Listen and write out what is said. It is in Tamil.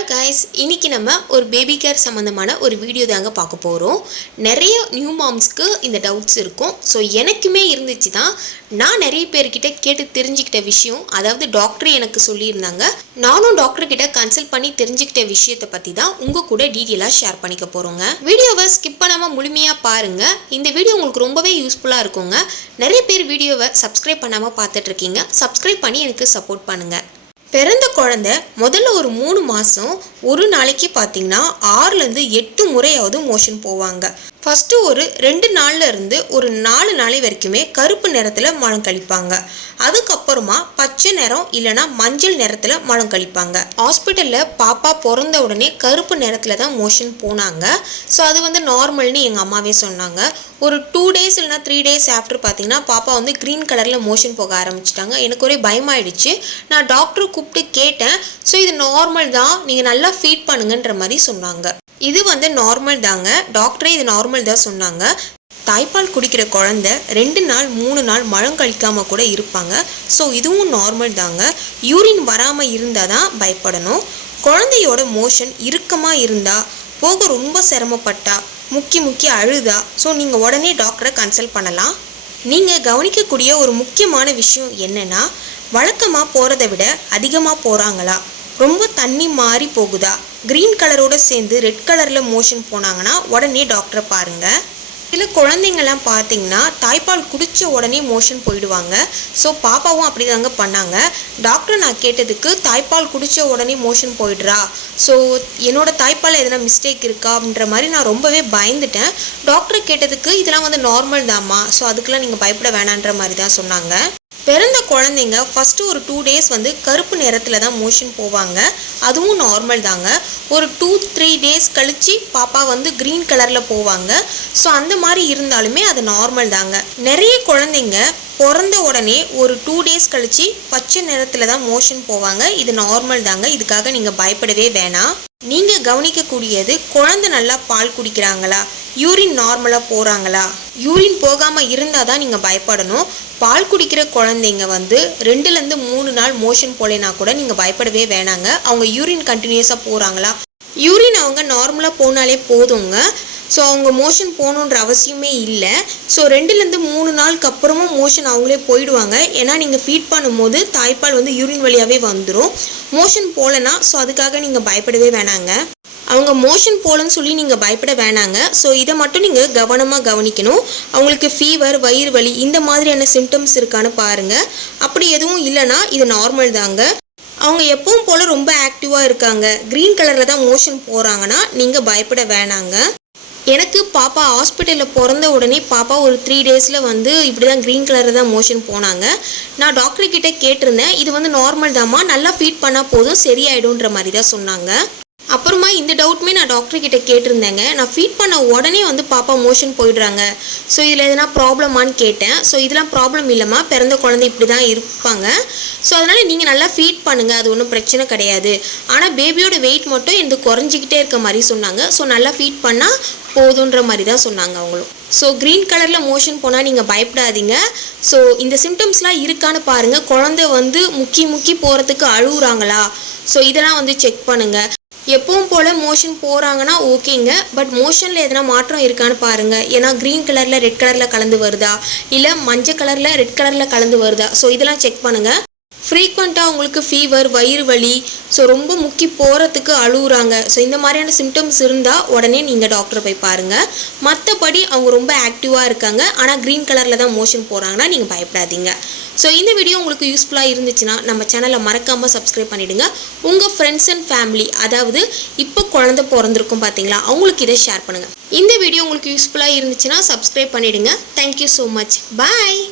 ஹலோ கைஸ், இன்னைக்கு நம்ம ஒரு பேபி கேர் சம்மந்தமான ஒரு வீடியோ தாங்க பார்க்க போகிறோம். நிறைய நியூ மாம்ஸ்க்கு இந்த டவுட்ஸ் இருக்கும். ஸோ எனக்குமே இருந்துச்சு தான். நான் நிறைய பேர்கிட்ட கேட்டு தெரிஞ்சுக்கிட்ட விஷயம், அதாவது டாக்டர் எனக்கு சொல்லியிருந்தாங்க, நானும் டாக்டர்கிட்ட கன்சல்ட் பண்ணி தெரிஞ்சுக்கிட்ட விஷயத்தை பற்றி தான் உங்கள் கூட டீட்டெயிலாக ஷேர் பண்ணிக்க போகிறோங்க. வீடியோவை ஸ்கிப் பண்ணாமல் முழுமையாக பாருங்கள். இந்த வீடியோ உங்களுக்கு ரொம்பவே யூஸ்ஃபுல்லாக இருக்குங்க. நிறைய பேர் வீடியோவை சப்ஸ்கிரைப் பண்ணாமல் பார்த்துட்ருக்கீங்க. சப்ஸ்கிரைப் பண்ணி எனக்கு சப்போர்ட் பண்ணுங்கள். பிறந்த குழந்தை முதல்ல ஒரு 3 மாதம் ஒரு நாளைக்கு பார்த்தீங்கன்னா 6லேருந்து 8 முறையாவது மோஷன் போவாங்க. ஃபஸ்ட்டு ஒரு 2 நாள்ல இருந்து ஒரு 4 நாளை வரைக்குமே கருப்பு நிறத்தில் மலம் கழிப்பாங்க. அதுக்கப்புறமா பச்சை நிறம் இல்லைனா மஞ்சள் நிறத்தில் மலம் கழிப்பாங்க. ஹாஸ்பிட்டலில் பாப்பா பிறந்த உடனே கருப்பு நிறத்தில் தான் மோஷன் போனாங்க. ஸோ அது நார்மல்னு எங்கள் அம்மாவே சொன்னாங்க. ஒரு 2 டேஸ் இல்லைனா 3 டேஸ் ஆஃப்டர் பார்த்தீங்கன்னா பாப்பா க்ரீன் கலரில் மோஷன் போக ஆரம்பிச்சிட்டாங்க. எனக்கு ஒரே பயமாயிடுச்சு. நான் டாக்டரை கூப்பிட்டு கேட்டேன். ஸோ இது நார்மல் தான், நீங்கள் நல்லா ஃபீட் பண்ணுங்கன்ற மாதிரி சொன்னாங்க. இது நார்மல் தாங்க. டாக்டரே இது நார்மல் தான் சொன்னாங்க. தாய்ப்பால் குடிக்கிற குழந்தை 2 நாள் 3 நாள் மலம் கழிக்காமல் கூட இருப்பாங்க. ஸோ இதுவும் நார்மல் தாங்க. யூரின் வராமல் இருந்தால் தான் பயப்படணும். குழந்தையோட மோஷன் இறுக்கமாக இருந்தால், போக ரொம்ப சிரமப்பட்டா, முக்கி அழுதா, ஸோ நீங்கள் உடனே டாக்டரை கன்சல்ட் பண்ணலாம். நீங்கள் கவனிக்கக்கூடிய ஒரு முக்கியமான விஷயம் என்னென்னா, வழக்கமாக போகிறத விட அதிகமாக போகிறாங்களா, ரொம்ப தண்ணி மாறி போகுதா, க்ரீன் கலரோடு சேர்ந்து ரெட் கலரில் மோஷன் போனாங்கன்னா உடனே டாக்டரை பாருங்கள். சில குழந்தைங்கள்லாம் பார்த்தீங்கன்னா தாய்ப்பால் குடித்த உடனே மோஷன் போயிடுவாங்க. ஸோ பாப்பாவும் அப்படி தாங்க பண்ணாங்க. டாக்டர் நான் கேட்டதுக்கு தாய்ப்பால் குடித்த உடனே மோஷன் போயிடுறா, ஸோ என்னோடய தாய்ப்பால் எதனா மிஸ்டேக் இருக்கா அப்படின்ற மாதிரி நான் ரொம்பவே பயந்துட்டேன். டாக்டர் கேட்டதுக்கு இதெல்லாம் நார்மல் தாம்மா, ஸோ அதுக்கெல்லாம் நீங்கள் பயப்பட வேணான்ற மாதிரி தான் சொன்னாங்க. பிறந்த குழந்தைங்க ஃபஸ்ட்டு ஒரு 2 டேஸ் கருப்பு நிறத்தில் தான் மோஷன் போவாங்க. அதுவும் நார்மல் தாங்க. ஒரு 2-3 டேஸ் கழித்து பாப்பா க்ரீன் கலரில் போவாங்க. ஸோ அந்த மாதிரி இருந்தாலுமே அது நார்மல் தாங்க. நிறைய குழந்தைங்க பிறந்த உடனே ஒரு 2 டேஸ் கழித்து பச்சை நிறத்தில் தான் மோஷன் போவாங்க. இது நார்மல் தாங்க. இதுக்காக நீங்கள் பயப்படவே வேணாம். நீங்கள் கவனிக்கக்கூடியது, குழந்தை நல்லா பால் குடிக்கிறாங்களா, யூரின் நார்மலாக போகிறாங்களா. யூரின் போகாமல் இருந்தால் தான் நீங்கள் பயப்படணும். பால் குடிக்கிற குழந்தைங்க 2லேருந்து 3 நாள் மோஷன் போலேனா கூட நீங்கள் பயப்படவே வேணாங்க. அவங்க யூரின் கண்டினியூஸாக போகிறாங்களா, யூரின் அவங்க நார்மலாக போனாலே போதுங்க. ஸோ அவங்க மோஷன் போகணுன்ற அவசியமே இல்லை. ஸோ 2லேருந்து 3 நாளுக்கு அப்புறமும் மோஷன் அவங்களே போயிடுவாங்க. ஏன்னா நீங்கள் ஃபீட் பண்ணும்போது தாய்ப்பால் யூரின் வழியாகவே வந்துடும். மோஷன் போகலன்னா ஸோ அதுக்காக நீங்கள் பயப்படவே வேணாங்க. அவங்க மோஷன் போகலன்னு சொல்லி நீங்கள் பயப்பட வேணாங்க. ஸோ இதை மட்டும் நீங்கள் கவனமாக கவனிக்கணும். அவங்களுக்கு ஃபீவர், வயிறு வலி இந்த மாதிரியான சிம்டம்ஸ் இருக்கான்னு பாருங்கள். அப்படி எதுவும் இல்லைன்னா இது நார்மல் தாங்க. அவங்க எப்பவும் போல் ரொம்ப ஆக்டிவாக இருக்காங்க, க்ரீன் கலரில் தான் மோஷன் போகிறாங்கன்னா நீங்கள் பயப்பட வேணாங்க. எனக்கு பாப்பா ஹாஸ்பிட்டலில் பிறந்த உடனே பாப்பா ஒரு 3 டேஸில் இப்படி தான் க்ரீன் கலரில் தான் மோஷன் போனாங்க. நான் டாக்டர்கிட்ட கேட்டிருந்தேன். இது நார்மல் தாம்மா, நல்லா ஃபீட் பண்ணால் போதும், சரியாயிடும்ன்ற மாதிரி தான் சொன்னாங்க. அப்புறமா இந்த டவுட்டுமே நான் டாக்டர்கிட்ட கேட்டிருந்தேங்க. நான் ஃபீட் பண்ண உடனே பாப்பா மோஷன் போயிடுறாங்க, ஸோ இதில் எதனா ப்ராப்ளமானு கேட்டேன். ஸோ இதெல்லாம் ப்ராப்ளம் இல்லைம்மா, பிறந்த குழந்தை இப்படி தான் இருப்பாங்க. ஸோ அதனால் நீங்கள் நல்லா ஃபீட் பண்ணுங்கள், அது ஒன்றும் பிரச்சனை கிடையாது. ஆனால் பேபியோட வெயிட் மட்டும் எனக்கு குறைஞ்சிக்கிட்டே இருக்க மாதிரி சொன்னாங்க. ஸோ நல்லா ஃபீட் பண்ணால் போதுன்ற மாதிரி தான் சொன்னாங்க அவங்களும். ஸோ க்ரீன் கலரில் மோஷன் போனால் நீங்கள் பயப்படாதீங்க. ஸோ இந்த சிம்டம்ஸ்லாம் இருக்கான்னு பாருங்கள். குழந்தை முக்கி போகிறதுக்கு அழுகுறாங்களா, ஸோ இதெல்லாம் செக் பண்ணுங்கள். எப்பவும் போல் மோஷன் போகிறாங்கன்னா ஓகேங்க, பட் மோஷனில் எதனா மாற்றம் இருக்கான்னு பாருங்கள். ஏன்னா க்ரீன் கலரில் ரெட் கலரில் கலந்து வருதா, இல்லை மஞ்சள் கலரில் ரெட் கலரில் கலந்து வருதா, ஸோ இதெல்லாம் செக் பண்ணுங்கள். ஃப்ரீக்வெண்ட்டாக உங்களுக்கு ஃபீவர், வயிறு வலி, ஸோ ரொம்ப முக்கி போகிறதுக்கு அழுகுறாங்க, ஸோ இந்த மாதிரியான சிம்டம்ஸ் இருந்தால் உடனே நீங்கள் டாக்டரை போய் பாருங்கள். மற்றபடி அவங்க ரொம்ப ஆக்டிவாக இருக்காங்க, ஆனால் க்ரீன் கலரில் தான் மோஷன் போகிறாங்கன்னா நீங்கள் பயப்படாதீங்க. ஸோ இந்த வீடியோ உங்களுக்கு யூஸ்ஃபுல்லாக இருந்துச்சுன்னா நம்ம சேனலை மறக்காமல் சப்ஸ்கிரைப் பண்ணிவிடுங்க. உங்கள் ஃப்ரெண்ட்ஸ் அண்ட் ஃபேமிலி, அதாவது இப்போ குழந்தை பிறந்திருக்கும் பார்த்தீங்களா, அவங்களுக்கு இதை ஷேர் பண்ணுங்கள். இந்த வீடியோ உங்களுக்கு யூஸ்ஃபுல்லாக இருந்துச்சுன்னா சப்ஸ்கிரைப் பண்ணிவிடுங்க. Thank you so much. பாய்.